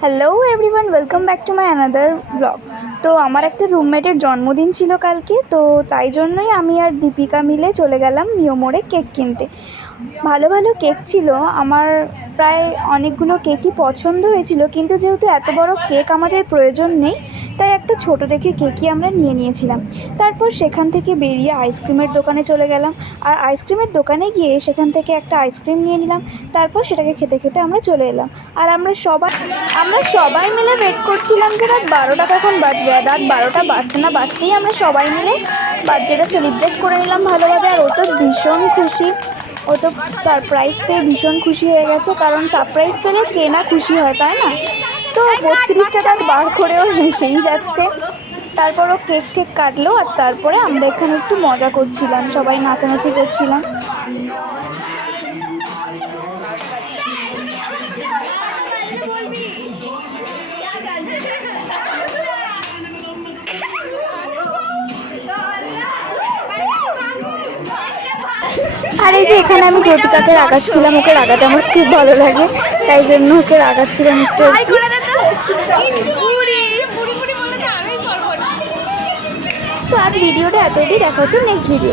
Hello everyone, welcome back to my another blog. তো আমার একটা রুমমেটের জন্মদিন ছিল কালকে, তো তাই জন্যই আমি আর দীপিকা মিলে চলে গেলাম মিও মোড়ে কেক কিনতে। ভালো ভালো কেক ছিল, আমার প্রায় অনেকগুলো কেকই পছন্দ হয়েছিল, কিন্তু যেহেতু এত বড় কেক আমাদের প্রয়োজন নেই, তাই একটা ছোট দেখে কেকই আমরা নিয়েছিলাম। তারপর সেখান থেকে বেরিয়ে আইসক্রিমের দোকানে চলে গেলাম, আর আইসক্রিমের দোকানে গিয়ে সেখান থেকে একটা আইসক্রিম নিয়ে নিলাম। তারপর সেটাকে খেতে খেতে আমরা চলে এলাম। আর আমরা সবাই মিলে ওয়েট করছিলাম যে রাত 12টা কখন বাজবে। আর রাত 12টা বাজতে না বাজতেই আমরা সবাই মিলে বার্থডেটা সেলিব্রেট করে নিলাম ভালোভাবে। আর ও তো ভীষণ খুশি, ও তো সারপ্রাইজ পেয়ে ভীষণ খুশি হয়ে গেছে, কারণ সারপ্রাইজ পেলে কে না খুশি হয়, তাই না? তো 32টা কার্ড বার করেও হেসেই যাচ্ছে। তারপর ও কেক টেক কাটলো, আর তারপরে আমরা এখানে একটু মজা করছিলাম, সবাই নাচানাচি করছিলাম। আর এই যে এখানে আমি জ্যোতিকাকে রাগাচ্ছিলাম, ওকে রাগাতে আমার খুব ভালো লাগে, তাই জন্য ওকে রাগাচ্ছিলাম একটু। তো আজ ভিডিওটা এতটাই, দেখা হচ্ছে নেক্সট ভিডিও।